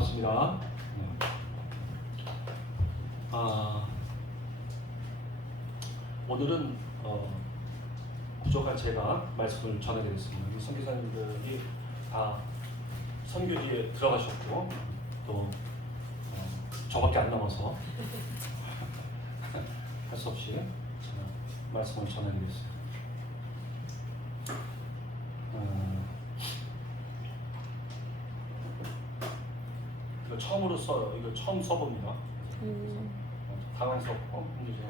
반갑습니다. 오늘은 부족한 제가 말씀을 전해드리겠습니다. 우리 선교사님들이 다 선교지에 들어가셨고 또 저밖에 안 남아서 할 수 없이 제가 말씀을 전해드리겠습니다. 이거 처음으로 써요. 이거 처음 써봅니다. 당황스럽고 힘들죠.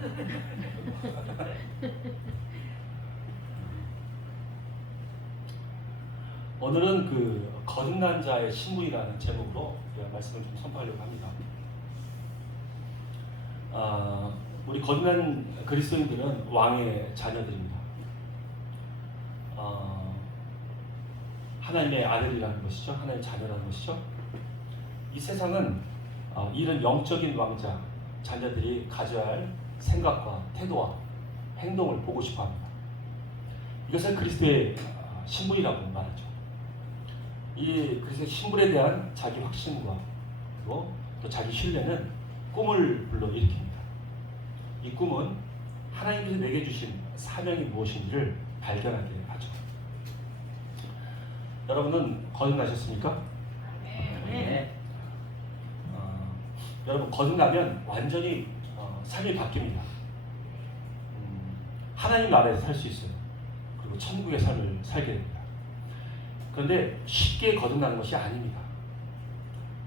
오늘은 그 거듭난 자의 신분이라는 제목으로 말씀을 좀 선포하려고 합니다. 우리 거듭난 그리스도인들은 왕의 자녀들입니다. 하나님의 아들이라는 것이죠. 하나님의 자녀라는 것이죠. 이 세상은 이런 영적인 왕자, 자녀들이 가져야 할 생각과 태도와 행동을 보고 싶어 합니다. 이것을 그리스도의 신분이라고 말하죠. 이 그리스도의 신분에 대한 자기 확신과 그리고 또 자기 신뢰는 꿈을 불러일으킵니다. 이 꿈은 하나님께서 내게 주신 사명이 무엇인지를 발견하게 하죠. 여러분은 거듭나셨습니까? 네. 여러분 거듭나면 완전히 삶이 바뀝니다. 하나님 나라에서 살 수 있어요. 그리고 천국의 삶을 살게 됩니다. 그런데 쉽게 거듭나는 것이 아닙니다.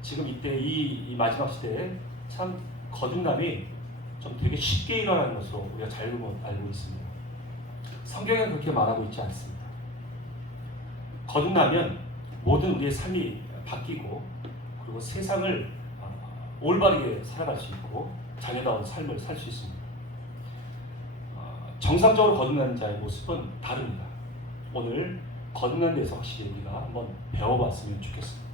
지금 이때 이 마지막 시대에 참 거듭남이 좀 되게 쉽게 일어나는 것으로 우리가 잘못 알고 있습니다. 성경에 그렇게 말하고 있지 않습니다. 거듭나면 모든 우리의 삶이 바뀌고 그리고 세상을 올바르게 살아갈 수 있고 자녀다운 삶을 살 수 있습니다. 정상적으로 거듭난 자의 모습은 다릅니다. 오늘 거듭난 데서 확실히 우리가 한번 배워봤으면 좋겠습니다.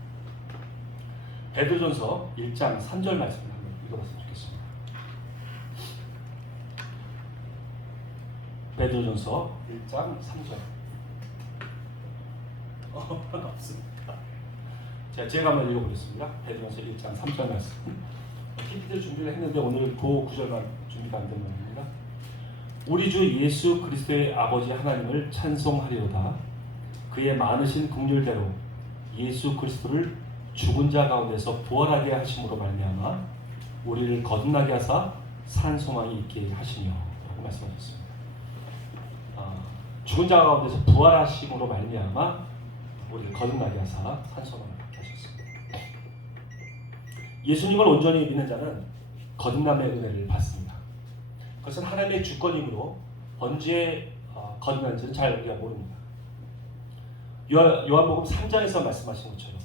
베드로전서 1장 3절 말씀을 한번 읽어봤으면 좋겠습니다. 베드로전서 1장 3절. 없습니다. 제가 한번 읽어보겠습니다. 베드로전서 1장 3절 말씀. PPT 준비를 했는데 오늘 그 구절만 준비가 안 된 겁니다. 우리 주 예수 그리스도의 아버지 하나님을 찬송하리로다. 그의 많으신 긍휼대로 예수 그리스도를 죽은 자 가운데서 부활하게 하심으로 말미암아 우리를 거듭나게 하사 산 소망이 있게 하시며 라고 말씀하셨습니다. 죽은 자 가운데서 부활하심으로 말미암아 우리를 거듭나게 하사 산 소망을 갖게 하셨습니다. 예수님을 온전히 믿는 자는 거듭남의 은혜를 받습니다. 그것은 하나님의 주권이므로 언제 거듭난지는 잘 우리가 모릅니다. 요한복음 3장에서 말씀하신 것처럼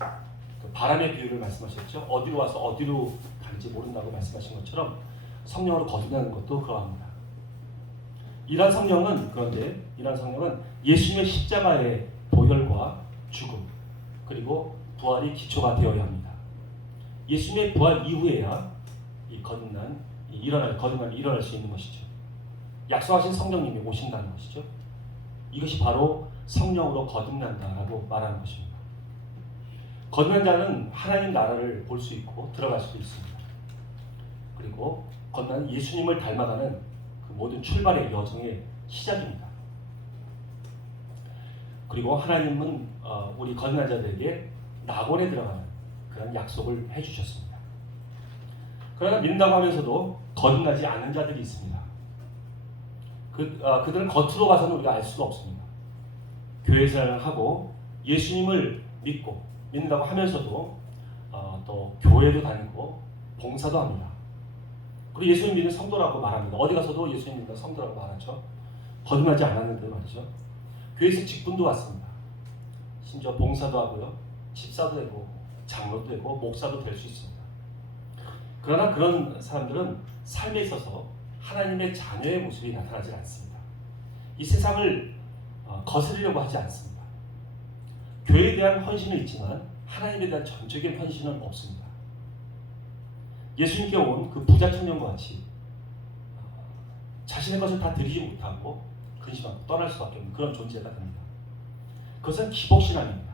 그 바람의 비유를 말씀하셨죠. 어디로 와서 어디로 갈지 모른다고 말씀하신 것처럼 성령으로 거듭나는 것도 그러합니다. 이러한 성령은 예수님의 십자가의 보혈과 죽음 그리고 부활이 기초가 되어야 합니다. 예수님의 부활 이후에야 이 거듭남이 일어날 수 있는 것이죠. 약속하신 성령님이 오신다는 것이죠. 이것이 바로 성령으로 거듭난다라고 말하는 것입니다. 거듭난 자는 하나님 나라를 볼 수 있고 들어갈 수도 있습니다. 그리고 거듭난 예수님을 닮아가는 그 모든 출발의 여정의 시작입니다. 그리고 하나님은 우리 거듭난 자들에게 낙원에 들어가는 그런 약속을 해주셨습니다. 그러나 믿는다고 하면서도 거듭나지 않는 자들이 있습니다. 그들은 겉으로 봐서는 우리가 알 수가 없습니다. 교회 생활을 하고 예수님을 믿는다고 하면서도 또 교회도 다니고 봉사도 합니다. 그리고 예수님 믿는 성도라고 말합니다. 어디 가서도 예수님 믿는 성도라고 말하죠. 거듭나지 않았는데 말이죠. 교회에서 직분도 받습니다. 심지어 봉사도 하고요. 집사도 되고 장로도 되고 목사도 될 수 있습니다. 그러나 그런 사람들은 삶에 있어서 하나님의 자녀의 모습이 나타나지 않습니다. 이 세상을 거스르려고 하지 않습니다. 교회에 대한 헌신은 있지만 하나님에 대한 전적인 헌신은 없습니다. 예수님께 온 그 부자 청년과 같이 자신의 것을 다 드리지 못하고 근심하고 떠날 수밖에 없는 그런 존재가 됩니다. 그것은 기복신앙입니다.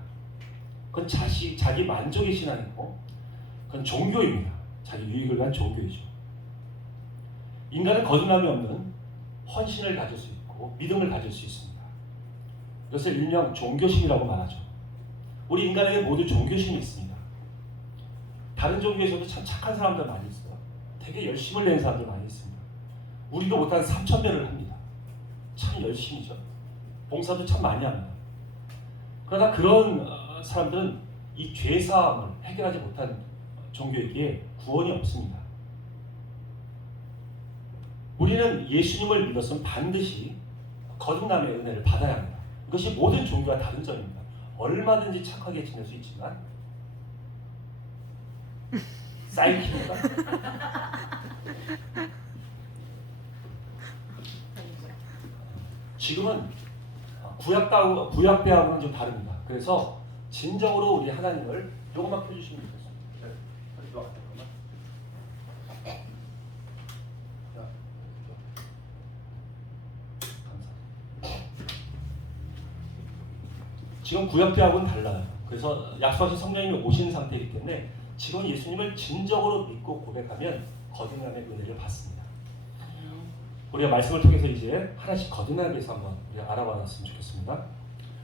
그건 자기 만족의 신앙이고 그건 종교입니다. 자기 유익을 위한 종교이죠. 인간은 거듭남이 없는 헌신을 가질 수 있고 믿음을 가질 수 있습니다. 이것을 일명 종교심이라고 말하죠. 우리 인간에게 모두 종교심이 있습니다. 다른 종교에서도 참 착한 사람들 많이 있어요. 되게 열심을 내는 사람들 많이 있습니다. 우리도 못한 3,000배를 합니다. 참 열심이죠. 봉사도 참 많이 합니다. 그러나 그런 사람들은 이 죄사함을 해결하지 못한 종교에게 구원이 없습니다. 우리는 예수님을 믿었으면 반드시 거듭남의 은혜를 받아야 합니다. 이것이 모든 종교와 다른 점입니다. 얼마든지 착하게 지낼 수 있지만 사이키입니다. 지금은 구약대하고는 좀 다릅니다. 그래서 진정으로 우리 하나님을 요것만 펴주시면 되겠습니다. 네. 지금 구약대하고는 달라요. 그래서 약속하신 성령님이 오신 상태이기 때문에 지금 예수님을 진정으로 믿고 고백하면 거듭남의 은혜를 받습니다. 우리가 말씀을 통해서 이제 하나씩 거듭남에 대해서 한번 우리가 알아봤으면 좋겠습니다.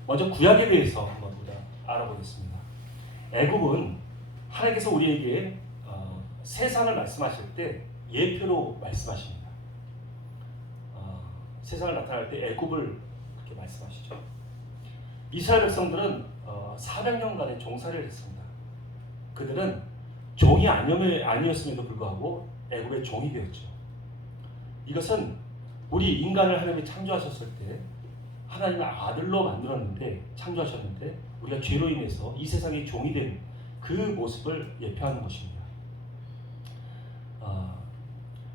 먼저 구약에 대해서 한번 우리가 알아보겠습니다. 애굽은 하나님께서 우리에게 세상을 말씀하실 때 예표로 말씀하십니다. 세상을 나타낼 때 애굽을 그렇게 말씀하시죠. 이스라엘 백성들은 400년간의 종살이를 했습니다. 그들은 종이 아니었음에도 불구하고 애굽의 종이 되었죠. 이것은 우리 인간을 하나님이 창조하셨을 때 하나님의 아들로 만들었는데 창조하셨는데 우리가 죄로 인해서 이 세상의 종이 된 그 모습을 예표하는 것입니다.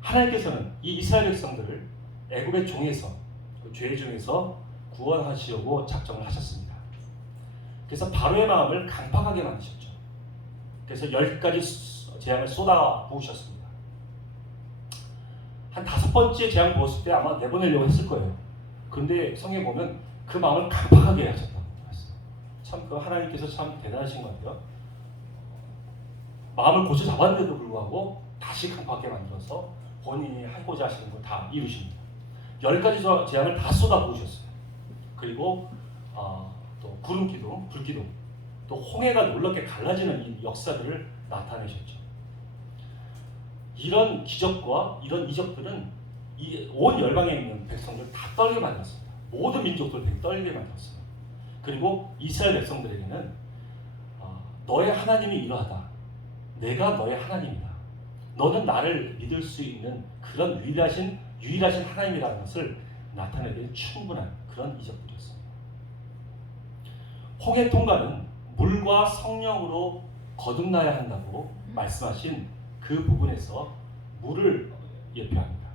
하나님께서는 이 이스라엘 백성들을 애굽의 종에서 그 죄의 종에서 구원하시려고 작정을 하셨습니다. 그래서 바로의 마음을 강팍하게 만드셨죠. 그래서 10가지 재앙을 쏟아 부으셨습니다. 한 5번째 재앙 부었을 때 아마 내보내려고 했을 거예요. 그런데 성경에 보면 그 마음을 강팍하게 하셨다고 했어요. 참 그 하나님께서 참 대단하신 것 같아요. 마음을 고쳐 잡았는데도 불구하고 다시 강팍하게 만들어서 본인이 하고자 하시는 걸 다 이루십니다. 10가지 재앙을 다 쏟아 부으셨어요. 그리고 또 구름 기둥, 불 기둥, 또 홍해가 놀랍게 갈라지는 이 역사들을 나타내셨죠. 이런 기적과 이런 이적들은 온 열방에 있는 백성들 다 떨게 만들었습니다. 모든 민족들 떨게 만들었어요. 그리고 이스라엘 백성들에게는 너의 하나님이 이러하다. 내가 너의 하나님이다. 너는 나를 믿을 수 있는 그런 유일하신 하나님이라는 것을 나타내기에 충분한 그런 이적들이었습니다. 홍해 통과는 물과 성령으로 거듭나야 한다고 말씀하신 그 부분에서 물을 예표합니다.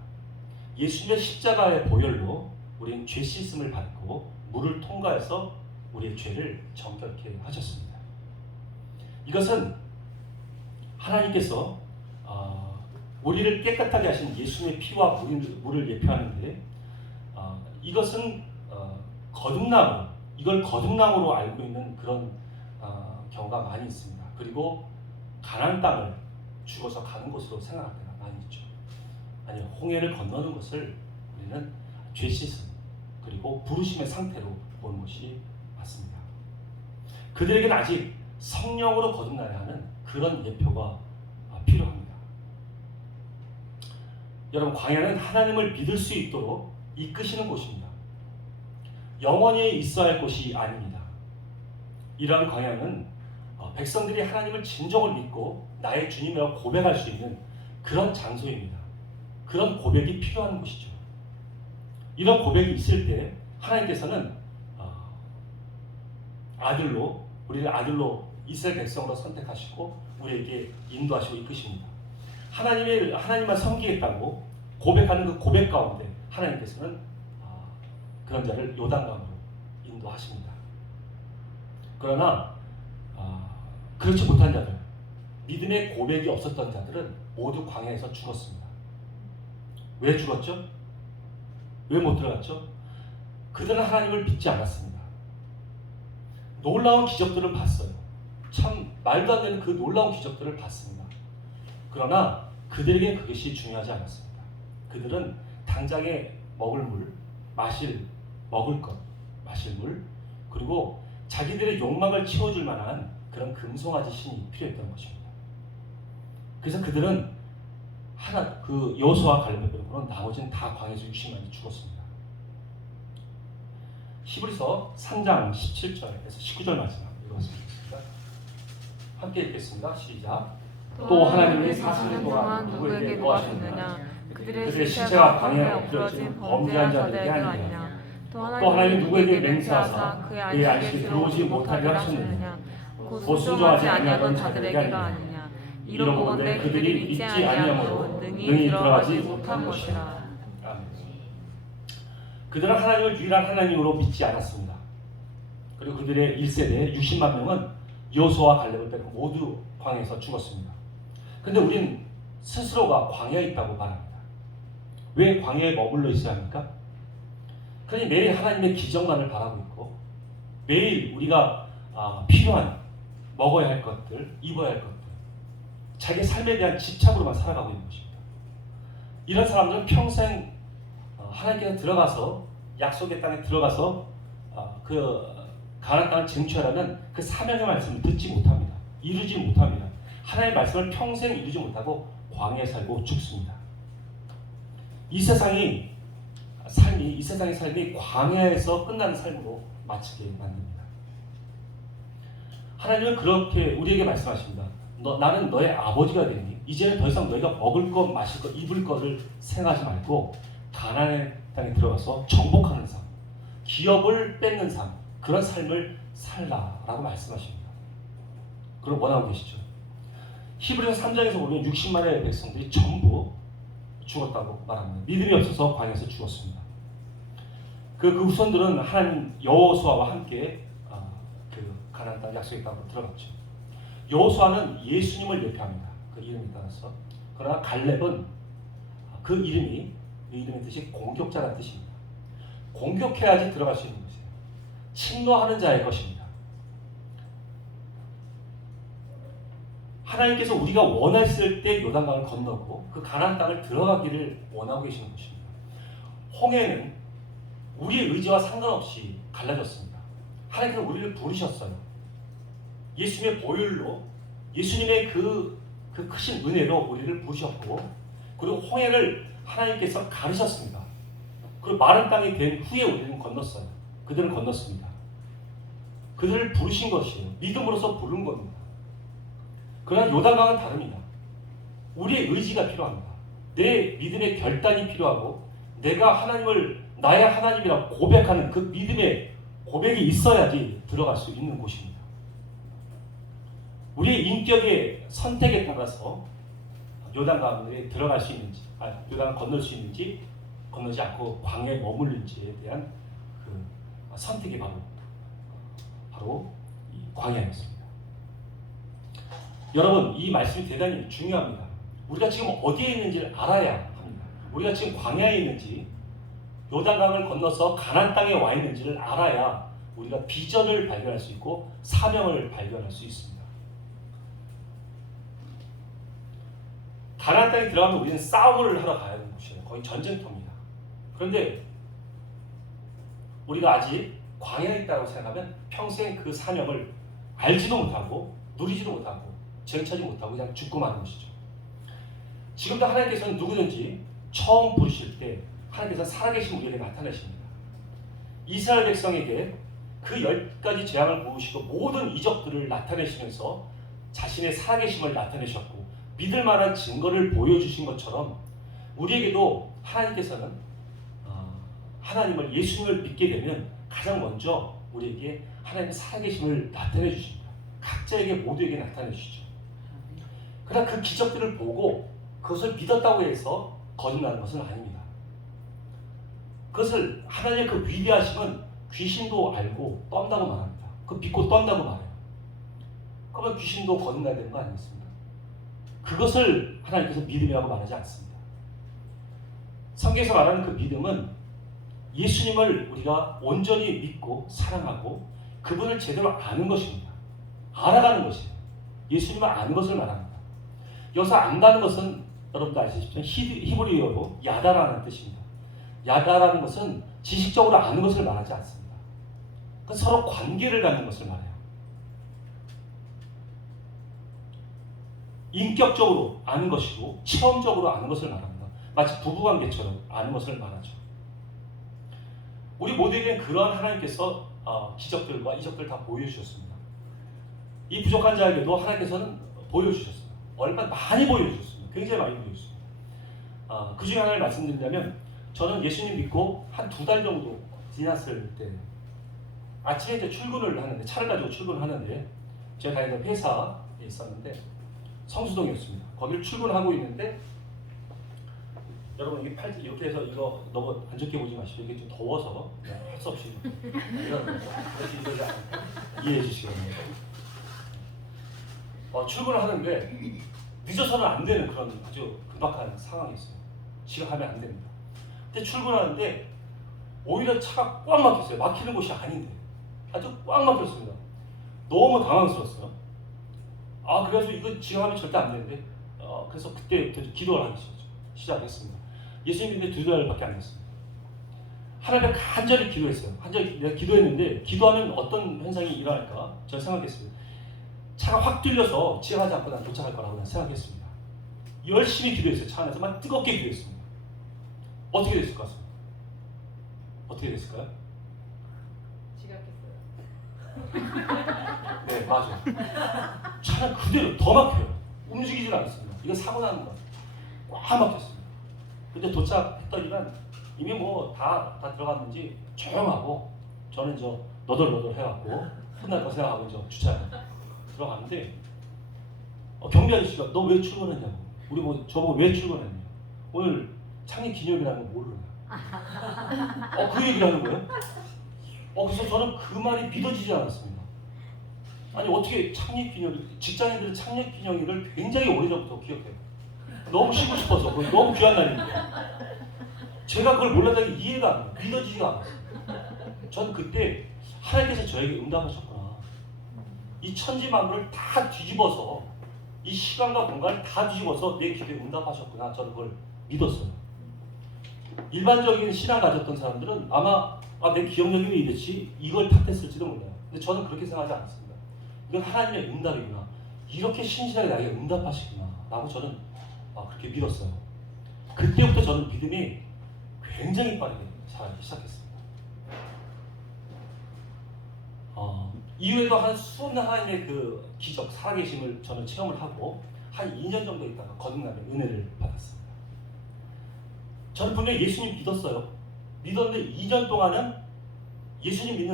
예수님의 십자가의 보혈로 우리는 죄 씻음을 받고 물을 통과해서 우리의 죄를 정결케 하셨습니다. 이것은 하나님께서 우리를 깨끗하게 하신 예수님의 피와 물을 예표하는데 이것은 거듭남, 이걸 거듭남으로 알고 있는 그런 경우가 많이 있습니다. 그리고 가나안 땅을 죽어서 가는 곳으로 생각할 때가 많이 있죠. 아니 홍해를 건너는 것을 우리는 죄 씻음 그리고 부르심의 상태로 보는 것이 맞습니다. 그들에게는 아직 성령으로 거듭나야 하는 그런 예표가 필요합니다. 여러분 광야는 하나님을 믿을 수 있도록 이끄시는 곳입니다. 영원히 있어야 할 곳이 아닙니다. 이러한 광야는 백성들이 하나님을 진정을 믿고 나의 주님이라고 고백할 수 있는 그런 장소입니다. 그런 고백이 필요한 곳이죠. 이런 고백이 있을 때 하나님께서는 우리를 아들로 이스라엘 백성으로 선택하시고 우리에게 인도하시고 이끄십니다. 하나님만 섬기겠다고 고백하는 그 고백 가운데 하나님께서는 그런 자를 요단강으로 인도하십니다. 그러나 그렇지 못한 자들, 믿음의 고백이 없었던 자들은 모두 광야에서 죽었습니다. 왜 죽었죠? 왜 못 들어갔죠? 그들은 하나님을 믿지 않았습니다. 놀라운 기적들을 봤어요. 참 말도 안 되는 그 놀라운 기적들을 봤습니다. 그러나 그들에게 그것이 중요하지 않았습니다. 그들은 당장에 먹을 물, 먹을 것, 마실 물, 그리고 자기들의 욕망을 채워줄 만한 그런 금송아지 신이 필요했던 것입니다. 그래서 그들은 여호수아 갈렙을 빼고는 나머지는 다 광야에서 60만이 죽었습니다. 히브리서 3장 17절에서 19절 말씀 읽어보겠습니다. 함께 읽겠습니다. 시작. 또 하나님이 40년 동안 누구에게 노하셨느냐? 그들의 시체가 광야에 엎드러진 범죄한 자들에게 아니냐? 또 하나님이 누구에게 맹세하사 그의 안식에 들어오지 못하게 하셨느냐? 곧 순종하지 아니하던 자들에게가 아니냐? 이로보건대 그들이 믿지 아니함으로 능히 들어가지 못한 것이라. 그들은 하나님을 유일한 하나님으로 믿지 않았습니다. 그리고 그들의 1세대 60만 명은 여호수아와 갈렙을 빼고 모두 광야에서 죽었습니다. 그런데 우리는 스스로가 광야에 있다고 말합니다. 왜 광야에 머물러 있어야 합니까? 그러니 매일 하나님의 기적만을 바라고 있고 매일 우리가 필요한 먹어야 할 것들, 입어야 할 것들, 자기 삶에 대한 집착으로만 살아가고 있는 것입니다. 이런 사람들은 평생 하나님께서 들어가서 약속의 땅에 들어가서 그 가나안 땅을 쟁취하라는 그 사명의 말씀을 듣지 못합니다. 이루지 못합니다. 하나님의 말씀을 평생 이루지 못하고 광야에 살고 죽습니다. 이 세상의 삶이 광야에서 끝나는 삶으로 마치게 만듭니다. 하나님은 그렇게 우리에게 말씀하십니다. 나는 너의 아버지가 되니 이제는 더 이상 너희가 먹을 것, 마실 것, 입을 것을 생각하지 말고 가나안의 땅에 들어가서 정복하는 삶, 기업을 뺏는 삶, 그런 삶을 살라라고 말씀하십니다. 그걸 원하고 계시죠. 히브리서 3장에서 보면 60만의 백성들이 전부 죽었다고 말합니다. 믿음이 없어서 광야에서 죽었습니다. 그 후손들은 하나님 여호수아와 함께 그 가나안 땅 약속의 땅으로 들어갔죠. 여호수아는 예수님을 예표합니다. 그 이름에 따라서. 그러나 갈렙은 그 이름의 뜻이 공격자라는 뜻입니다. 공격해야지 들어갈 수 있는 것이에요. 침노하는 자의 것입니다. 하나님께서 우리가 원했을 때 요단강을 건너고 그 가나안 땅을 들어가기를 원하고 계시는 것입니다. 홍해는 우리의 의지와 상관없이 갈라졌습니다. 하나님께서 우리를 부르셨어요. 예수님의 보혈로, 예수님의 그 크신 은혜로 우리를 부르셨고, 그리고 홍해를 하나님께서 가르셨습니다. 그리고 마른 땅이 된 후에 우리는 건넜어요. 그들은 건넜습니다. 그들을 부르신 것이에요. 믿음으로서 부른 겁니다. 그러나 요단강은 다릅니다. 우리의 의지가 필요합니다. 내 믿음의 결단이 필요하고 내가 하나님을 나의 하나님이라고 고백하는 그 믿음의 고백이 있어야지 들어갈 수 있는 곳입니다. 우리의 인격의 선택에 따라서 요단강에 들어갈 수 있는지, 요단을 건널 수 있는지, 건너지 않고 광야에 머물는지에 대한 그 선택이 바로 이 광야였습니다. 여러분, 이 말씀이 대단히 중요합니다. 우리가 지금 어디에 있는지를 알아야 합니다. 우리가 지금 광야에 있는지, 요단강을 건너서 가나안 땅에 와 있는지를 알아야 우리가 비전을 발견할 수 있고 사명을 발견할 수 있습니다. 가나안 땅에 들어가면 우리는 싸움을 하러 가야 하는 곳이에요. 거의 전쟁터입니다. 그런데 우리가 아직 광야에 있다고 생각하면 평생 그 사명을 알지도 못하고 누리지도 못하고 쟁취하지 못하고 그냥 죽고 마는 것이죠. 지금도 하나님께서는 누구든지 처음 부르실 때 하나님께서 살아계신 우리에게 나타내십니다. 이스라엘 백성에게 그 10가지 재앙을 모으시고 모든 이적들을 나타내시면서 자신의 살아계심을 나타내셨고 믿을 만한 증거를 보여주신 것처럼 우리에게도 하나님께서는 하나님을, 예수님을 믿게 되면 가장 먼저 우리에게 하나님의 살아계심을 나타내 주십니다. 각자에게 모두에게 나타내 주시죠. 그러나 그 기적들을 보고 그것을 믿었다고 해서 거듭나는 것은 아닙니다. 그것을 하나님의 그 위대하심은 귀신도 알고 떤다고 말합니다. 그 믿고 떤다고 말해요. 그러면 귀신도 거듭나야 되는 거 아니겠습니까? 그것을 하나님께서 믿음이라고 말하지 않습니다. 성경에서 말하는 그 믿음은 예수님을 우리가 온전히 믿고 사랑하고 그분을 제대로 아는 것입니다. 알아가는 것이에요. 예수님을 아는 것을 말합니다. 여기서 안다는 것은 여러분도 아시겠지만 히브리어로 야다라는 뜻입니다. 야다라는 것은 지식적으로 아는 것을 말하지 않습니다. 그 서로 관계를 갖는 것을 말해요. 인격적으로 아는 것이고 체험적으로 아는 것을 말합니다. 마치 부부관계처럼 아는 것을 말하죠. 우리 모두에게 그러한 하나님께서 기적들과 이적들을 다 보여주셨습니다. 이 부족한 자에게도 하나님께서는 보여주셨어요. 얼마나 많이 보여주셨습니다. 굉장히 많이 보여주셨습니다. 그 중에 하나를 말씀드리자면 저는 예수님 믿고 한 2달 정도 지났을 때 아침에 이제 출근을 하는데 차를 가지고 출근을 하는데 제가 다니던 회사에 있었는데 성수동이었습니다. 거기를 출근하고 있는데 여러분 이게 이렇게 해서 이거 너무 안 좋게 보지 마시고 이게 좀 더워서 할 수 없이 이런 이해해 주시기 바랍니다. 출근을 하는데 늦어서는 안 되는 그런 아주 급박한 상황이 있어요. 지금 하면 안 됩니다. 근데 출근하는데 오히려 차가 꽉 막혔어요. 막히는 곳이 아닌데 아주 꽉 막혔습니다. 너무 당황스러웠어요. 그래서 이거 지금 하면 절대 안 되는데 그래서 그때부터 기도를 하기 시작했습니다. 예수님 믿는데 2달밖에 안 됐습니다. 하나님 앞에 간절히 기도했어요. 간절히 내가 기도했는데 기도하면 어떤 현상이 일어날까 저는 생각했습니다. 차가 확 뚫려서 지하하지 않고 난 도착할 거라고 생각했습니다. 열심히 기도했어요. 차 안에서 막 뜨겁게 기도했습니다. 어떻게 됐을 것 같습니다? 어떻게 됐을까요? 지각했어요. 네, 맞아요. 차는 그대로 더 막혀요. 움직이질 않습니다. 이거 사고 나는 거예요. 꽉 막혔습니다. 근데 도착했더니만 이미 뭐 다 들어갔는지 조용하고 저는 너덜너덜 해갖고 혼날 거 생각하고 주차에 들어갔는데 경비 아저씨가 너 왜 출근했냐고 우리 뭐 저보고 왜 출근했냐 오늘 창립 기념이라는 거 모르냐 그 얘기를 하는 거예요. 그래서 저는 그 말이 믿어지지 않았습니다. 아니 어떻게 창립 기념일 직장인들은 창립 기념일을 굉장히 오래전부터 기억해요. 너무 쉬고 싶어서 너무 귀한 날인데 제가 그걸 몰랐다는 게 이해가 안 돼요. 믿어지지가 않았어요. 저는 그때 하나님께서 저에게 응답하셨구나. 이 천지만물을 다 뒤집어서 이 시간과 공간을 다 뒤집어서 내 기도에 응답하셨구나. 저는 그걸 믿었어요. 일반적인 신앙 가졌던 사람들은 아마 내 기억력이 왜 이랬지? 이걸 탓했을지도 몰라요. 근데 저는 그렇게 생각하지 않습니다. 이건 하나님의 응답이구나. 이렇게 신실하게 나에게 응답하시구나. 라고 저는 그렇게 믿었어요. 그때부터 저는 믿음이 굉장히 빠르게 자라기 시작했습니다. 이후에도 한 수없는 하나님의 그 기적, 살아계심을 저는 체험을 하고 한 2년 정도 있다가 거듭나는 은혜를 받았습니다. 저는 분명히 예수님 믿었어요. 믿었는데 2년 동안은 예수님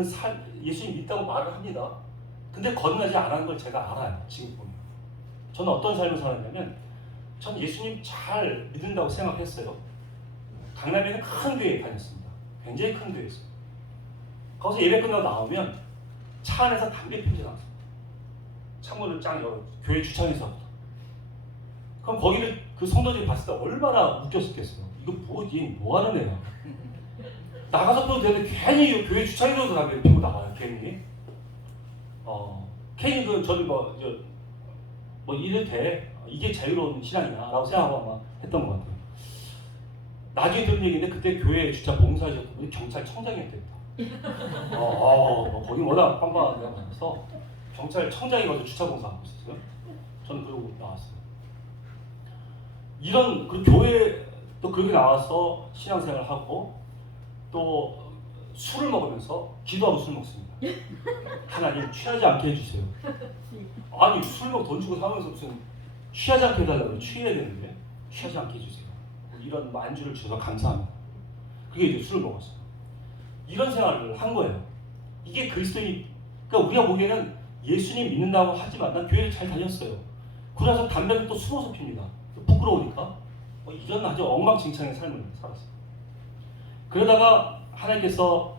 예수님 믿다고 말을 합니다. 근데 거듭나지 않은 걸 제가 알아요. 지금 보면. 저는 어떤 삶을 살았냐면 전 예수님 잘 믿는다고 생각했어요. 강남에는 큰 교회에 다녔습니다. 굉장히 큰 교회였어요. 거기서 예배 끝나고 나오면 차 안에서 담배 피우지 않았습니다. 창문을 쫙 열어 교회 주차장에서부터. 그럼 거기를 그 성도들이 봤을 때 얼마나 웃겼었겠어요. 이거 뭐 하는 애야. 나가서 또 되는데 괜히 교회 주차장에서 담배 피우고 나가요. 괜히. 괜히 저는 이래도 돼. 이게 자유로운 신앙이야 라고 생각하고 아마 했던 것 같아요. 나중에 들은 얘기인데 그때 교회 주차 봉사하셨던 분이 경찰청장이었대요. 거기 워낙 빵빵한 데가 많아서 경찰청장이 가서 주차 봉사하고 있었어요. 저는 그러고 나왔어요. 이런 그 교회 또 그렇게 나와서 신앙생활을 하고 또 술을 먹으면서 기도하고 술 먹습니다. 하나님 취하지 않게 해주세요. 아니 술 먹고 돈 주고 사면서 무슨 취하지 않게 해달라고 취해야 되는데 취하지 않게 해주세요. 이런 안주를 주셔서 감사합니다. 그게 이제 술을 먹었어요. 이런 생활을 한 거예요. 이게 그리스도인, 그러니까 우리가 보기에는 예수님 믿는다고 하지만 난 교회를 잘 다녔어요. 그러면서 담배를 또 숨어서 핍니다. 부끄러우니까. 이런 아주 엉망진창의 삶을 살았어요. 그러다가 하나님께서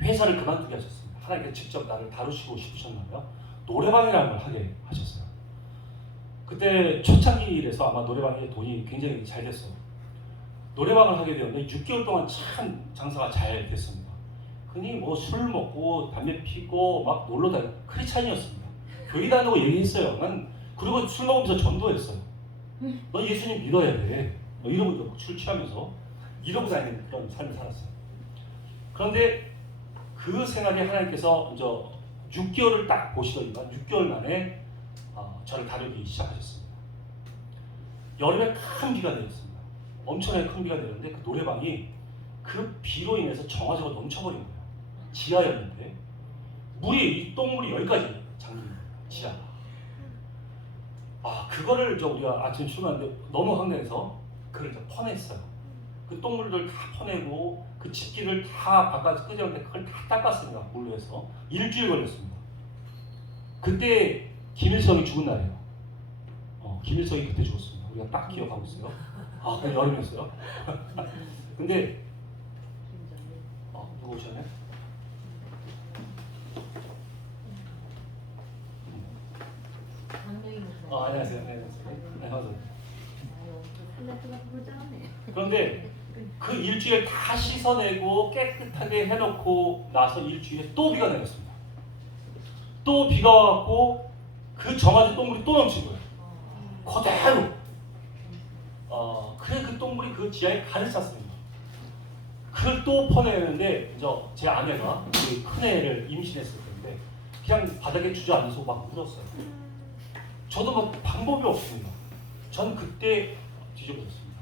회사를 그만두게 하셨습니다. 하나님께서 직접 나를 다루시고 싶으셨나봐요. 노래방이라는 걸 하게 하셨어요. 그때 초창기라서 아마 노래방에 돈이 굉장히 잘 됐어요. 노래방을 하게 되었는데 6개월 동안 참 장사가 잘 됐습니다. 흔히 뭐 술 먹고 담배 피고 막 놀러 다니고 크리스찬이었습니다. 교회 다니고 얘기했어요. 난 그리고 술 먹으면서 전도했어요. 너 예수님 믿어야 돼. 이러고 술 취하면서 이러고 다니는 그런 삶을 살았어요. 그런데 그 생활에 하나님께서 이제 6개월을 딱 보시더니만 6개월 만에 저를 다루기 시작하셨습니다. 여름에 큰 비가 내렸습니다. 엄청나게 큰 비가 내렸는데 그 노래방이 그 비로 인해서 정화조가 넘쳐버린 거예요. 지하였는데 이 똥물이 여기까지 잠긴 거예요. 지하. 그거를 우리가 아침 출근하는데 너무 황당해서 그걸 퍼냈어요. 그 똥물들 다 퍼내고 그 집기를 다 바깥에서 끄집었는데 그걸 다 닦았습니다. 물로 해서 일주일 걸렸습니다. 그때 김일성이 죽은 날이에요. 김일성이 그때 죽었습니다. 우리가 딱 기억하고 있어요. 그 여름이었어요. 근데 누구 오셨네? 안녕하세요. 네, 그런데 그 일주일 다 씻어내고 깨끗하게 해놓고 나서 일주일에 또 비가 내렸습니다. 또 비가 와갖고 그 정화조 똥물이 또 넘친 거예요. 그대로. 그래 그 똥물이 그 지하에 가득 찼습니다. 그걸 또 퍼내는데 제 아내가 그 큰 애를 임신했을 텐데 그냥 바닥에 주저앉아서 막 울었어요. 저도 방법이 없습니다. 전 그때 뒤집어졌습니다.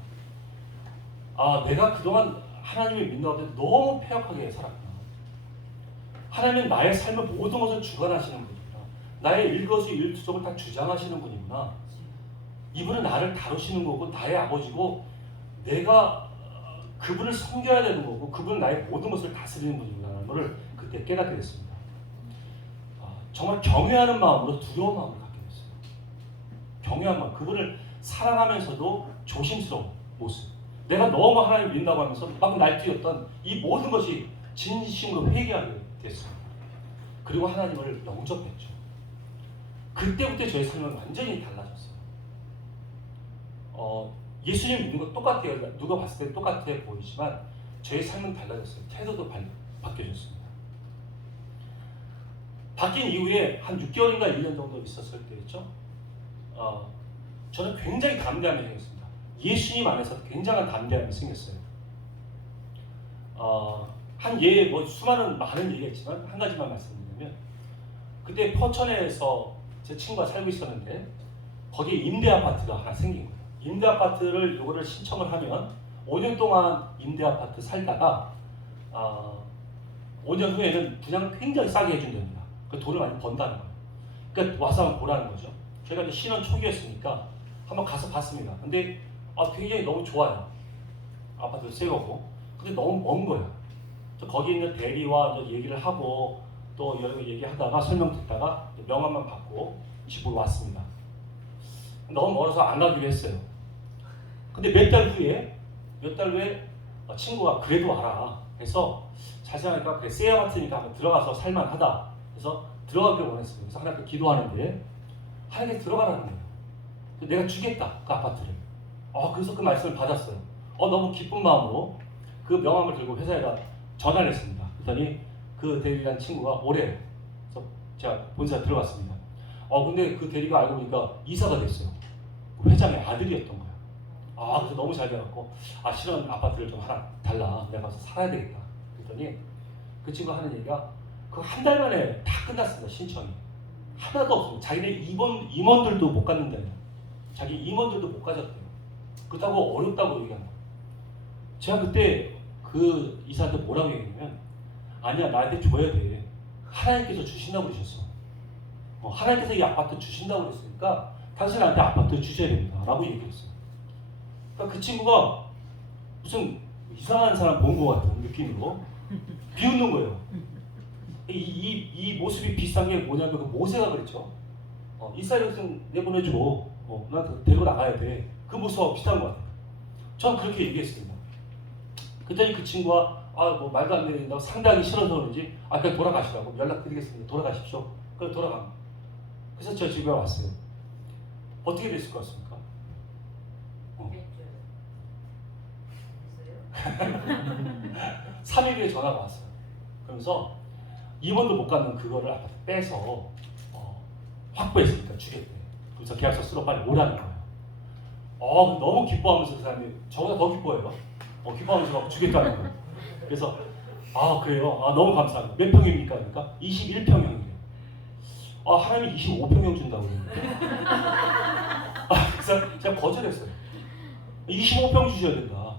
내가 그동안 하나님을 믿는다고 해도 너무 패역하게 살았구나. 하나님은 나의 삶의 모든 것을 주관하시는 분이구나. 나의 일거수일투족을 다 주장하시는 분이구나. 이분은 나를 다루시는 거고 나의 아버지고 내가 그분을 섬겨야 되는 거고 그분은 나의 모든 것을 다스리는 분이구나라는 것을 그때 깨닫게 됐습니다. 정말 경외하는 마음으로 두려운 마음을 갖게 됐어요. 경외한 마음, 그분을 사랑하면서도 조심스러운 모습. 내가 너무 하나님 믿는다고 하면서 막 날뛰었던 이 모든 것이 진심으로 회개하게 됐습니다. 그리고 하나님을 영접했죠. 그때부터 저의 삶은 완전히 달라졌어요. 예수님 믿는 거 똑같아요. 누가 봤을 때 똑같아 보이지만 저의 삶은 달라졌어요. 태도도 바뀌어졌습니다. 바뀐 이후에 한 6개월인가 1년 정도 있었을 때였죠. 저는 굉장히 담대함이 생겼습니다. 예수님 안에서 굉장한 담대함이 생겼어요. 수많은 많은 얘기가 있지만 한 가지만 말씀드리면 그때 포천에서 제 친구가 살고 있었는데 거기에 임대 아파트가 하나 생긴 거예요. 임대 아파트를 요거를 신청을 하면 5년 동안 임대 아파트 살다가 5년 후에는 분양 굉장히 싸게 해준답니다. 그 돈을 많이 번다는 거예요. 그러니까 와서 한번 보라는 거죠. 제가 이제 신혼 초기였으니까 한번 가서 봤습니다. 근데 굉장히 너무 좋아요. 아파트도 새 거고. 근데 너무 먼 거예요. 거기 있는 대리와 얘기를 하고 또 여러 개 얘기하다가 설명 듣다가 명함만 받고 집으로 왔습니다. 너무 멀어서 안 가기로 했어요. 근데 몇 달 후에 친구가 그래도 와라 해서 잘 생각하니까 그래 새 아파트니까 한번 들어가서 살만하다 해서 들어가기를 원했습니다. 그래서 하나님께 기도하는데 하나님께 들어가라는 거예요. 내가 주겠다 그 아파트를. 그래서 그 말씀을 받았어요. 너무 기쁜 마음으로 그 명함을 들고 회사에다 전화를 했습니다. 그랬더니 그 대리란 친구가 오래요. 그래서 제가 본사에 들어갔습니다. 근데 그 대리가 알고 보니까 이사가 됐어요. 회장의 아들이었던 거예요. 그래서 너무 잘 돼갖고 실은 아파트를 좀 하나 달라. 내가 가서 살아야 되겠다. 그랬더니 그 친구가 하는 얘기가 그 한 달 만에 다 끝났습니다. 신청이. 하나도 없습니다. 자기네 임원들도 못 갔는데요. 자기 임원들도 못 가졌대요. 그렇다고 어렵다고 얘기한 거예요. 제가 그때 그 이사한테 뭐라고 얘기했냐면 아니야 나한테 줘야 돼. 하나님께서 주신다고 그러셨어. 하나님께서 이 아파트 주신다고 그랬으니까 당신한테 아파트 주셔야 됩니다. 라고 얘기했어요. 그러니까 그 친구가 무슨 이상한 사람 본 것 같은 느낌으로 비웃는 거예요. 이 모습이 비슷한 게 뭐냐면 그 모세가 그랬죠. 이스라엘 백성 내보내줘. 난 데리고 나가야 돼. 그 모습하고 비슷한 것 같아요. 전 그렇게 얘기했습니다. 그랬더니 그 친구가 말도 안 된다고 상당히 싫어서 그런지 그냥 돌아가시라고 연락드리겠습니다. 돌아가십시오. 그래서 돌아갑니다. 그래서 저 집에 왔어요. 어떻게 됐을 것 같습니까? 3일 후에 전화가 왔어요. 그러면서 임원도 못 갖는 그거를 아파트 빼서 확보했으니까 주겠대. 그래서 계약서 쓰러 빨리 오라는 거예요. 너무 기뻐하면서 그 사람이 저보다 더 기뻐해요. 기뻐하면서 막 주겠다는 거예요. 그래서 그래요. 너무 감사합니다. 몇 평입니까? 그러니까 21평형이래요. 하나님이 25평형 준다고 그러는데. 그래서 제가 거절했어요. 25평 주셔야 된다.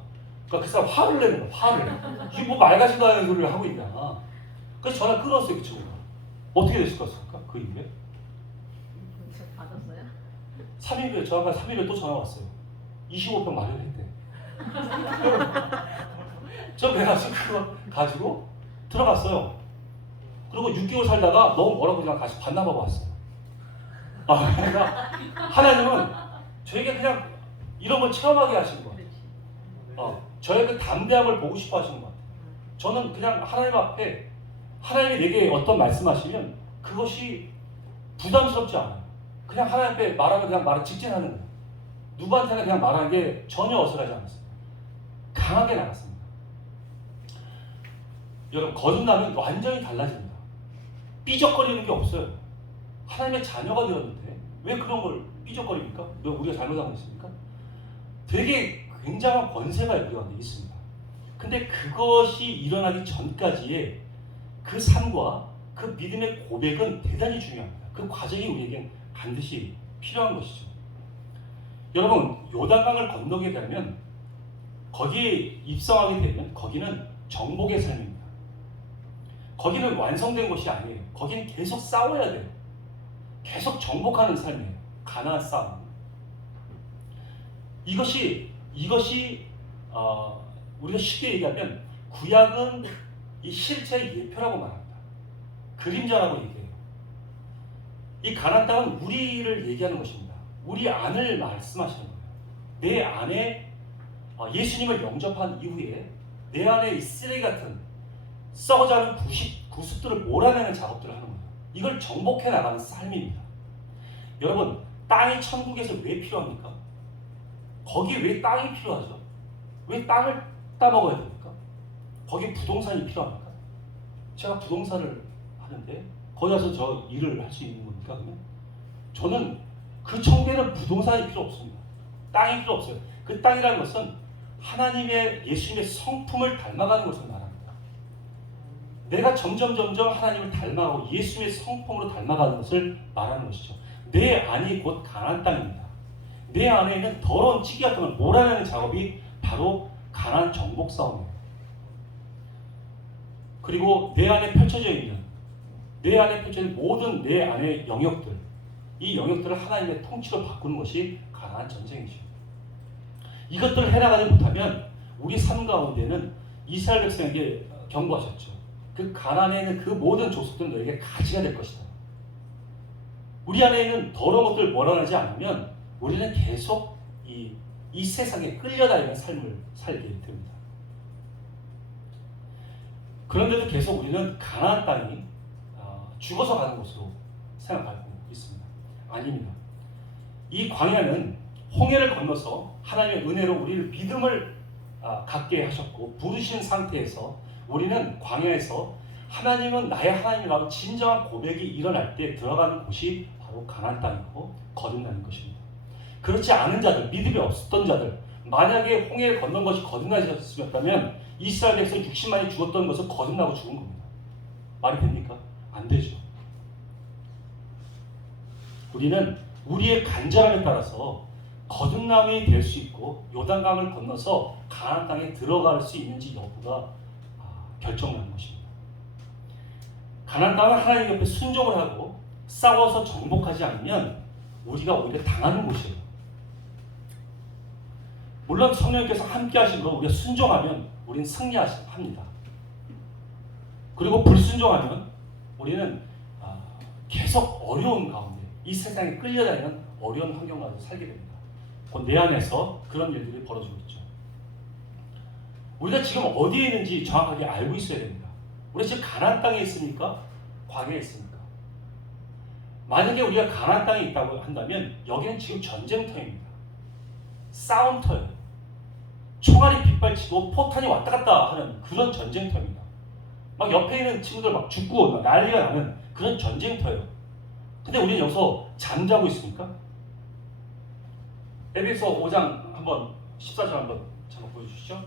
그러니까 그 사람 화를 내는 거야. 화를. 이게 뭐 말 같지도 않은 소리를 하고 있냐. 그래서 전화 끊었어요. 그 친구가. 어떻게 됐을 것 같습니까? 그 이후에? 받았어요? 3일, 저한테 3일에 또 전화 왔어요. 25평 마련했대. 저 그래가지고 그거 가지고 들어갔어요. 그리고 6개월 살다가 너무 뭐라고 그냥 다시 반납하고 왔어요. 그러니까 하나님은 저에게 그냥 이런 걸 체험하게 하시는 것 같아요. 저의 그 담대함을 보고 싶어 하시는 것 같아요. 저는 그냥 하나님 앞에 하나님이 내게 어떤 말씀하시면 그것이 부담스럽지 않아요. 그냥 하나님 앞에 말하면 그냥 말을 직진하는 거예요. 누구한테나 그냥 말하는 게 전혀 어설하지 않았습니다. 강하게 나갔습니다. 여러분, 거듭나면 완전히 달라집니다. 삐적거리는 게 없어요. 하나님의 자녀가 되었는데 왜 그런 걸 삐적거립니까? 왜 우리가 잘못하고 있습니까? 되게 굉장한 권세가 우리 가운데 있습니다. 근데 그것이 일어나기 전까지의 그 삶과 그 믿음의 고백은 대단히 중요합니다. 그 과정이 우리에겐 반드시 필요한 것이죠. 여러분, 요단강을 건너게 되면 거기에 입성하게 되면 거기는 정복의 삶입니다. 거기는 완성된 것이 아니에요. 거기는 계속 싸워야 돼요. 계속 정복하는 삶이에요. 가나안 싸움. 이것이 우리가 쉽게 얘기하면 구약은 이 실체의 예표라고 말합니다. 그림자라고 얘기해요. 이 가나안 땅은 우리를 얘기하는 것입니다. 우리 안을 말씀하시는 거예요. 내 안에 예수님을 영접한 이후에 내 안에 이 쓰레기 같은 썩어가는 구습들을 몰아내는 작업들을 하는 거예요. 이걸 정복해 나가는 삶입니다. 여러분, 땅이 천국에서 왜 필요합니까? 거기 왜 땅이 필요하죠? 왜 땅을 따먹어야 됩니까? 거기 부동산이 필요합니까? 제가 부동산을 하는데 거기 가서 저 일을 할 수 있는 겁니까? 그러면? 저는 그 천국에는 부동산이 필요 없습니다. 땅이 필요 없어요. 그 땅이라는 것은 하나님의 예수님의 성품을 닮아가는 것을 말합니다. 내가 점점 하나님을 닮아가고 예수님의 성품으로 닮아가는 것을 말하는 것이죠. 내 안이 곧 가나안 땅입니다. 내 안에 있는 더러운 찌개 같은 걸 몰아내는 작업이 바로 가나안 정복 싸움이에요. 그리고 내 안에 펼쳐져 있는 모든 내 안의 영역들, 이 영역들을 하나님의 통치로 바꾸는 것이 가나안 전쟁이죠. 이것들을 해나가지 못하면 우리 삶 가운데는 이스라엘 백성에게 경고하셨죠. 그 가나안에 있는 그 모든 족속들은 너에게 가지가 될 것이다. 우리 안에 있는 더러운 것들을 몰아내지 않으면 우리는 계속 이 세상에 끌려다니는 삶을 살게 됩니다. 그런데도 계속 우리는 가나안 땅이 죽어서 가는 곳으로 생각하고 있습니다. 아닙니다. 이 광야는 홍해를 건너서 하나님의 은혜로 우리를 믿음을 갖게 하셨고 부르신 상태에서 우리는 광야에서 하나님은 나의 하나님이라고 진정한 고백이 일어날 때 들어가는 곳이 바로 가나안 땅이고 거듭나는 것입니다. 그렇지 않은 자들, 믿음이 없었던 자들, 만약에 홍해를 건넌 것이 거듭나셨으면 이스라엘 백성 60만이 죽었던 것을 거듭나고 죽은 겁니다. 말이 됩니까? 안 되죠. 우리는 우리의 간절함에 따라서 거듭남이 될 수 있고 요단강을 건너서 가나안 땅에 들어갈 수 있는지 여부가 결정나는 것입니다. 가나안 땅은 하나님 옆에 순종을 하고 싸워서 정복하지 않으면 우리가 오히려 당하는 곳이에요. 물론 성령님께서 함께 하시고 우리가 순종하면 우리는 승리합니다. 그리고 불순종하면 우리는 계속 어려운 가운데 이 세상에 끌려다니는 어려운 환경 가운데 살게 됩니다. 곧 내 안에서 그런 일들이 벌어지고 있죠. 우리가 지금 어디에 있는지 정확하게 알고 있어야 됩니다. 우리가 지금 가나안 땅에 있습니까? 광야에 있습니까? 만약에 우리가 가나안 땅에 있다고 한다면 여기는 지금 전쟁터입니다. 싸움터예요. 총알이 빗발치고 포탄이 왔다 갔다 하는 그런 전쟁터입니다. 막 옆에 있는 친구들 막 죽고 난리가 나는 그런 전쟁터예요. 근데 우리는 여기서 잠자고 있습니까? 에베소 5장 한번 14절 한번 잠깐 보여주시죠.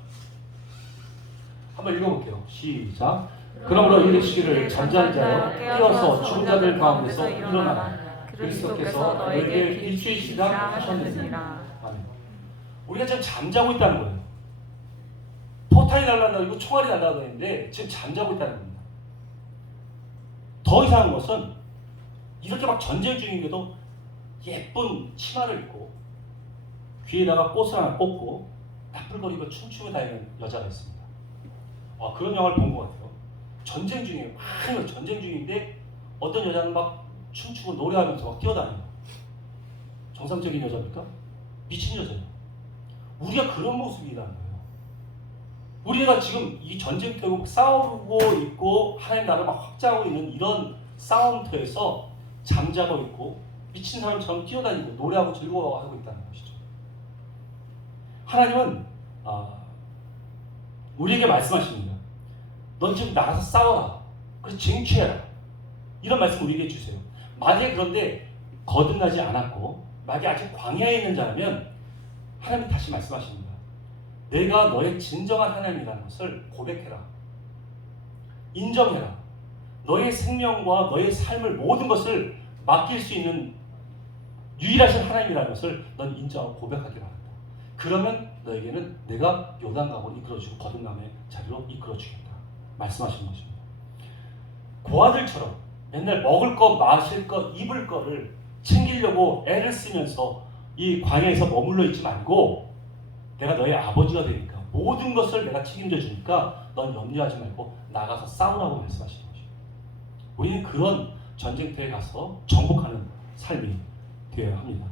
한번 읽어볼게요. 시작. 그러므로 이르시기를 잠자는 자여 깨어서 죽은 자들 가운데서 일어나라. 그리스도께서 너에게 일주이시라 하셨느니라. 아멘. 우리가 지금 잠자고 있다는 거예요. 포탄이 날아다니고 총알이 날아다니는데 지금 잠자고 있다는 겁니다. 더 이상한 것은 이렇게 막 전쟁 중인데도 예쁜 치마를 입고 귀에다가 꽃을 하나 꽂고 나풀거리고 춤추고 다니는 여자가 있습니다. 그런 영화를 본 것 같아요. 전쟁 중이에요. 막 전쟁 중인데 어떤 여자는 막 춤추고 노래하면서 막 뛰어다녀요. 정상적인 여자입니까? 미친 여자예요. 우리가 그런 모습이라는 거예요. 우리가 지금 이 전쟁터고 싸우고 있고 하나님 나라를 막 확장하고 있는 이런 싸움터에서 잠자고 있고 미친 사람처럼 뛰어다니고 노래하고 즐거워하고 있다는 것이죠. 하나님은 우리에게 말씀하십니다. 넌 지금 나가서 싸워라. 그래서 쟁취해라. 이런 말씀 우리에게 주세요. 만약에 그런데 거듭나지 않았고 만약에 아직 광야에 있는 자라면 하나님이 다시 말씀하십니다. 내가 너의 진정한 하나님이라는 것을 고백해라. 인정해라. 너의 생명과 너의 삶을 모든 것을 맡길 수 있는 유일하신 하나님이라는 것을 넌 인정하고 고백하기를 한다. 그러면 너에게는 내가 요단강으로 이끌어주고 거듭남의 자리로 이끌어주겠다. 말씀하시는 것입니다. 고아들처럼 맨날 먹을 것, 마실 것, 입을 거를 챙기려고 애를 쓰면서 이 광야에서 머물러 있지 말고 내가 너의 아버지가 되니까 모든 것을 내가 책임져 주니까 넌 염려하지 말고 나가서 싸우라고 말씀하시는 것입니다. 우리는 그런 전쟁터에 가서 정복하는 삶이 되어야 합니다.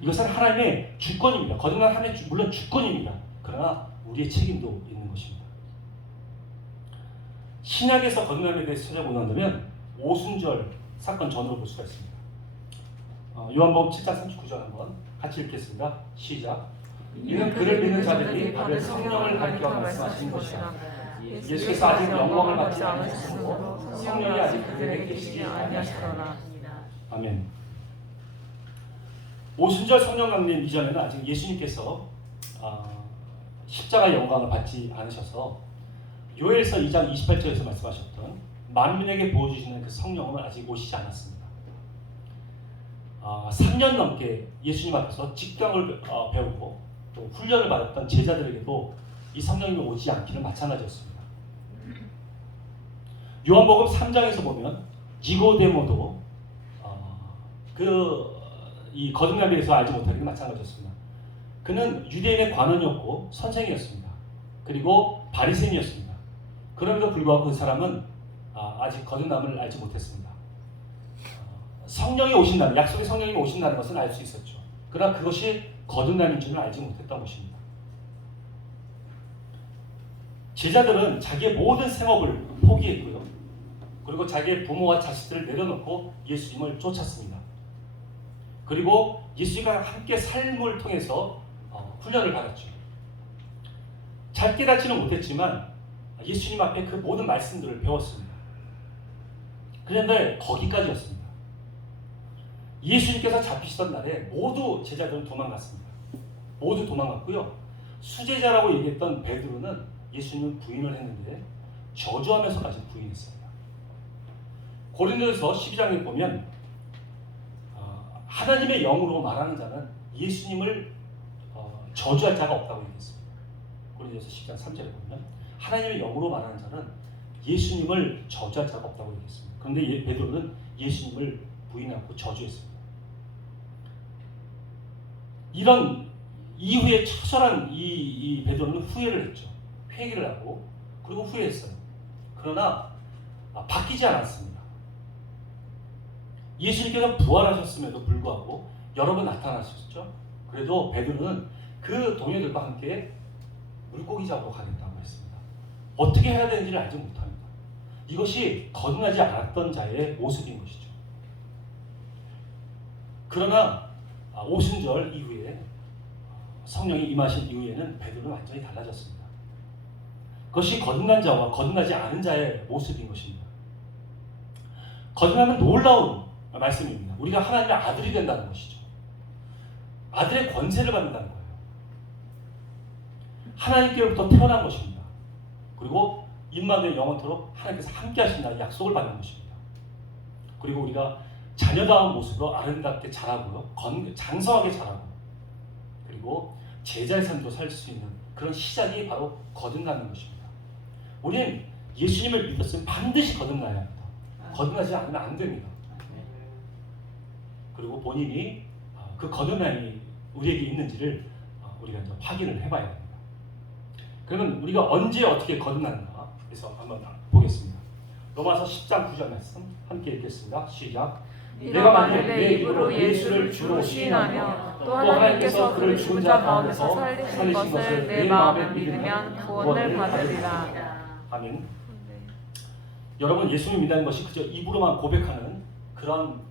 이것은 하나님의 주권입니다. 거듭난 하나님의 물론 주권입니다. 그러나 우리의 책임도 있는 것입니다. 신약에서 거듭남에 대해서 찾아본다면 오순절 사건 전으로 볼 수가 있습니다. 요한복음 7장 39절 한번 같이 읽겠습니다. 시작. 이는 그를 믿는 자들이 받을 성령을 가리켜 말씀하신 것이라. 예수께서 아직 영광을 받지 않으셨으므로 성령이 아직 그들에게 계시지 아니하시더라. 아멘. 오순절 성령 강림 이전에는 아직 예수님께서 십자가 영광을 받지 않으셔서 요엘서 2장 28절에서 말씀하셨던 만민에게 보여주시는 그 성령은 아직 오시지 않았습니다. 3년 넘게 예수님 앞에서 직경을 배우고 또 훈련을 받았던 제자들에게도 이 성령이 오지 않기는 마찬가지였습니다. 요한복음 3장에서 보면 니고데모도 이 거듭남에 대해서 알지 못하는 게 마찬가지였습니다. 그는 유대인의 관원이었고 선생이었습니다. 그리고 바리새인이었습니다. 그럼에도 불구하고 그 사람은 아직 거듭남을 알지 못했습니다. 성령이 오신다는, 약속의 성령이 오신다는 것은 알 수 있었죠. 그러나 그것이 거듭남인 줄은 알지 못했던 것입니다. 제자들은 자기의 모든 생업을 포기했고요. 그리고 자기의 부모와 자식들을 내려놓고 예수님을 쫓았습니다. 그리고 예수님과 함께 삶을 통해서 훈련을 받았죠. 잘 깨닫지는 못했지만 예수님 앞에 그 모든 말씀들을 배웠습니다. 그런데 거기까지였습니다. 예수님께서 잡히시던 날에 모두 제자들은 도망갔습니다. 모두 도망갔고요. 수제자라고 얘기했던 베드로는 예수님을 부인을 했는데 저주하면서까지 부인했습니다. 고린도서 12장에 보면 하나님의 영으로 말하는 자는 예수님을 저주할 자가 없다고 얘기했습니다. 고린도서 10장 3절에 보면 하나님의 영으로 말하는 자는 예수님을 저주할 자가 없다고 얘기했습니다. 그런데 베드로는 예수님을 부인하고 저주했습니다. 이런 이후에 처절한 이 베드로는 후회를 했죠. 회개를 하고 그리고 후회했어요. 그러나 바뀌지 않았습니다. 예수님께서 부활하셨음에도 불구하고 여러 번 나타나셨죠. 그래도 베드로는 그 동료들과 함께 물고기 잡으러 가겠다고 했습니다. 어떻게 해야 되는지를 알지 못합니다. 이것이 거듭나지 않았던 자의 모습인 것이죠. 그러나 오순절 이후에 성령이 임하신 이후에는 베드로는 완전히 달라졌습니다. 그것이 거듭난 자와 거듭나지 않은 자의 모습인 것입니다. 거듭나면 놀라운 말씀입니다. 우리가 하나님의 아들이 된다는 것이죠. 아들의 권세를 받는다는 거예요. 하나님께로부터 태어난 것입니다. 그리고 임마누엘 영원토록 하나님께서 함께 하신다는 약속을 받는 것입니다. 그리고 우리가 자녀다운 모습으로 아름답게 자라고요. 장성하게 자라고, 그리고 제자의 삶도 살 수 있는 그런 시작이 바로 거듭나는 것입니다. 우리는 예수님을 믿었으면 반드시 거듭나야 합니다. 거듭나지 않으면 안 됩니다. 그리고 본인이 그 거듭남이 우리에게 있는지를 우리가 이제 확인을 해봐야 됩니다. 그러면 우리가 언제 어떻게 거듭나는가 해서 한번 보겠습니다. 로마서 10장 9절 말씀 함께 읽겠습니다. 시작. 내가 만일 내 입으로 예수를 주로 시인하며 또 하나님께서 그를 죽은 자 가운데서 살리신 것을 내 마음에 믿으면 구원을 받으리라. 아멘. 여러분, 예수를 믿는 것이 그저 입으로만 고백하는 그런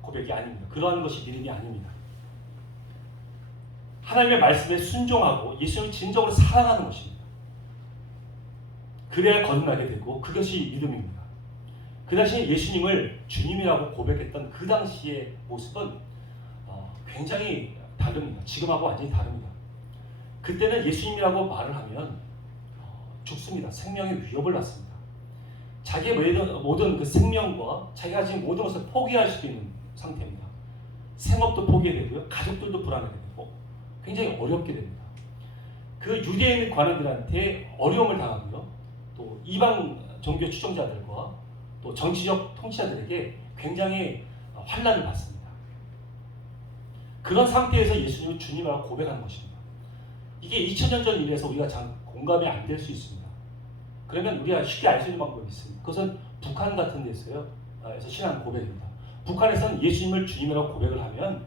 고백이 아닙니다. 그러한 것이 믿음이 아닙니다. 하나님의 말씀에 순종하고 예수님을 진정으로 사랑하는 것입니다. 그래야 거듭나게 되고 그것이 믿음입니다. 그 당시에 예수님을 주님이라고 고백했던 그 당시의 모습은 굉장히 다릅니다. 지금하고 완전히 다릅니다. 그때는 예수님이라고 말을 하면 죽습니다. 생명의 위협을 받습니다. 자기의 모든 그 생명과 자기가 지금 모든 것을 포기할 수도 있는 상태입니다. 생업도 포기해야 되고요. 가족들도 불안하게 되고 굉장히 어렵게 됩니다. 그 유대인 관원들한테 어려움을 당하고요. 또 이방 종교 추종자들과 또 정치적 통치자들에게 굉장히 환난을 받습니다. 그런 상태에서 예수님을 주님이라고 고백하는 것입니다. 이게 2000년 전 일에서 우리가 잘 공감이 안 될 수 있습니다. 그러면 우리가 쉽게 알 수 있는 방법이 있습니다. 그것은 북한 같은 데서요. 에서 신앙 고백입니다. 북한에서는 예수님을 주님이라고 고백을 하면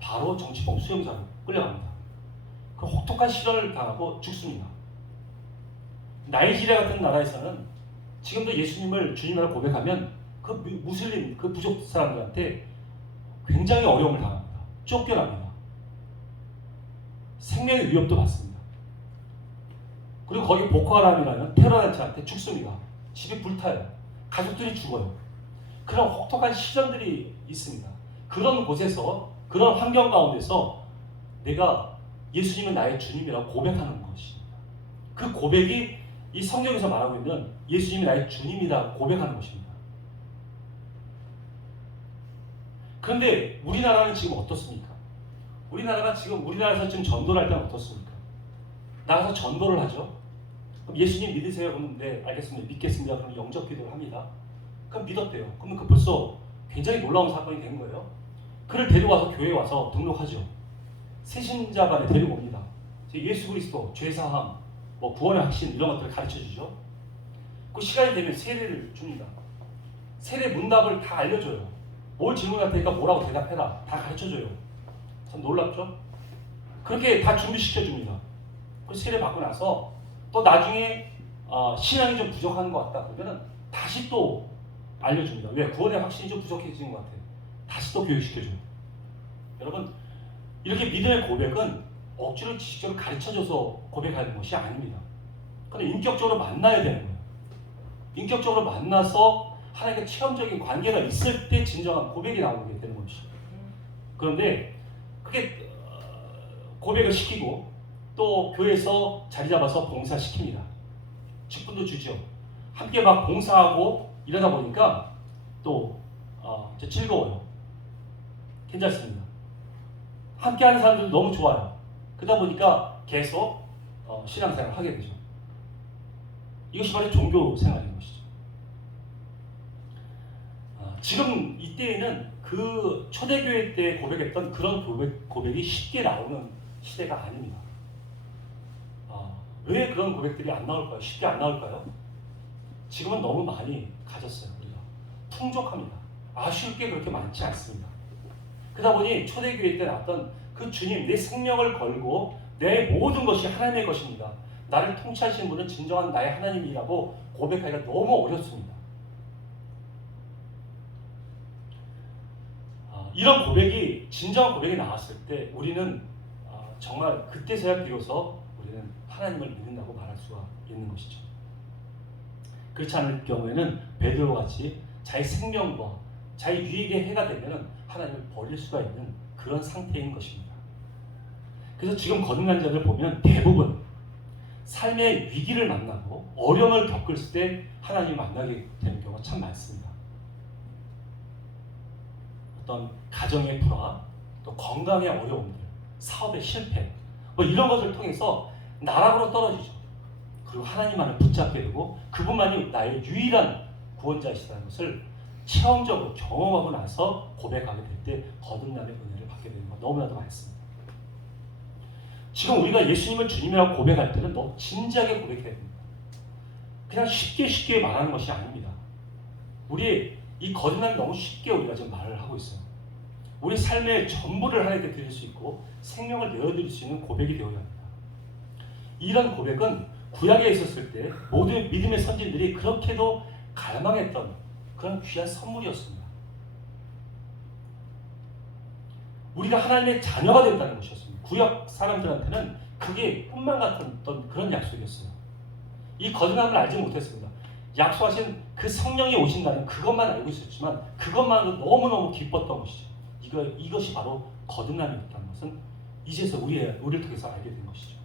바로 정치범 수용자로 끌려갑니다. 그 혹독한 시련을 당하고 죽습니다. 나이지리아 같은 나라에서는 지금도 예수님을 주님이라고 고백하면 그 무슬림, 그 부족 사람들한테 굉장히 어려움을 당합니다. 쫓겨납니다. 생명의 위협도 받습니다. 그리고 거기 보코하람이라는 테러단체한테 죽습니다. 집이 불타요. 가족들이 죽어요. 그런 혹독한 시련들이 있습니다. 그런 곳에서, 그런 환경 가운데서 내가 예수님은 나의 주님이라고 고백하는 것입니다. 그 고백이 이 성경에서 말하고 있는 예수님이 나의 주님이다 고백하는 것입니다. 그런데 우리나라는 지금 어떻습니까? 우리나라에서 지금 전도를 할 때는 어떻습니까? 나가서 전도를 하죠. 그럼 예수님 믿으세요? 그러면 네, 알겠습니다. 믿겠습니다. 그럼 영접 기도를 합니다. 그럼 믿었대요. 그러면 그 벌써 굉장히 놀라운 사건이 된 거예요. 그를 데려와서 교회에 와서 등록하죠. 새신자반에 데리고 옵니다. 예수 그리스도, 죄사함, 구원의 확신 이런 것들을 가르쳐주죠. 그 시간이 되면 세례를 줍니다. 세례 문답을 다 알려줘요. 뭘 질문할 테니까 뭐라고 대답해라. 다 가르쳐줘요. 참 놀랍죠? 그렇게 다 준비시켜줍니다. 그 세례 받고 나서 또 나중에 신앙이 좀 부족한 것 같다 그러면 다시 또 알려줍니다. 왜? 구원의 확신이 좀 부족해지는 것 같아요. 다시 또 교육시켜줘요. 여러분, 이렇게 믿음의 고백은 억지로 지식적으로 가르쳐줘서 고백하는 것이 아닙니다. 근데 인격적으로 만나야 되는 거예요. 인격적으로 만나서 하나님과 체험적인 관계가 있을 때 진정한 고백이 나오게 되는 것이죠. 그런데 그게 고백을 시키고 또 교회에서 자리 잡아서 봉사시킵니다. 직분도 주죠. 함께 막 봉사하고 이러다 보니까 또 즐거워요. 괜찮습니다. 함께하는 사람들도 너무 좋아요. 그러다 보니까 계속 신앙생활을 하게 되죠. 이것이 바로 종교 생활인 것이죠. 지금 이때에는 그 초대교회 때 고백했던 그런 고백이 쉽게 나오는 시대가 아닙니다. 왜 그런 고백들이 안 나올까요? 쉽게 안 나올까요? 지금은 너무 많이 가졌어요. 우리가 풍족합니다. 아쉬울 게 그렇게 많지 않습니다. 그러다 보니 초대교회 때 나왔던 그 주님, 내 생명을 걸고 내 모든 것이 하나님의 것입니다. 나를 통치하시는 분은 진정한 나의 하나님이라고 고백하기가 너무 어렵습니다. 이런 고백이, 진정한 고백이 나왔을 때 우리는 정말 그때서야 비로소 우리는 하나님을 믿는다고 말할 수가 있는 것이죠. 그렇지 않을 경우에는 베드로와 같이 자기 생명과 자기 유익에 해가 되면 하나님을 버릴 수가 있는 그런 상태인 것입니다. 그래서 지금 거듭난 자들 보면 대부분 삶의 위기를 만나고 어려움을 겪을 때 하나님을 만나게 되는 경우가 참 많습니다. 어떤 가정의 불화, 또 건강의 어려움들, 사업의 실패, 뭐 이런 것을 통해서 나락으로 떨어지죠. 그리고 하나님만을 붙잡게 되고 그분만이 나의 유일한 구원자이시라는 것을 체험적으로 경험하고 나서 고백하게 될 때 거듭남의 은혜를 받게 되는 것 너무나도 많습니다. 지금 우리가 예수님을 주님이라고 고백할 때는 너무 진지하게 고백해야 됩니다. 그냥 쉽게 말하는 것이 아닙니다. 우리 이 거듭남이 너무 쉽게 우리가 지금 말을 하고 있어요. 우리 삶의 전부를 하나님께 드릴 수 있고 생명을 내어드릴 수 있는 고백이 되어야 합니다. 이런 고백은 구약에 있었을 때 모든 믿음의 선진들이 그렇게도 갈망했던 그런 귀한 선물이었습니다. 우리가 하나님의 자녀가 된다는 것이었습니다. 구약 사람들한테는 그게 꿈만 같았던 그런 약속이었어요. 이 거듭남을 알지 못했습니다. 약속하신 그 성령이 오신다는 그것만 알고 있었지만 그것만으로 너무너무 기뻤던 것이죠. 이것이 바로 거듭남이었다는 것은 이제서 우리를 통해서 알게 된 것이죠.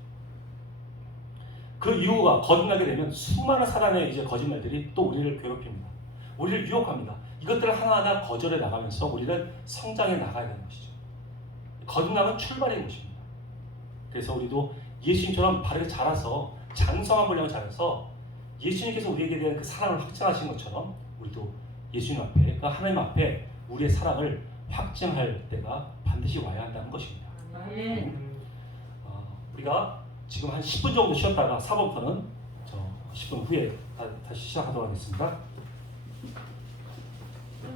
그 이유가 거듭나게 되면 수많은 사람의 이제 거짓말들이 또 우리를 괴롭힙니다. 우리를 유혹합니다. 이것들을 하나하나 거절해 나가면서 우리는 성장해 나가야 되는 것이죠. 거듭남은 출발인 것입니다. 그래서 우리도 예수님처럼 바르게 자라서 장성한 분량을 자라서 예수님께서 우리에게 대한 그 사랑을 확증하신 것처럼 우리도 예수님 앞에, 그 하나님 앞에 우리의 사랑을 확증할 때가 반드시 와야 한다는 것입니다. 우리가 지금 한 10분 정도 쉬었다가 4번부터는 10분 후에 다시 시작하도록 하겠습니다.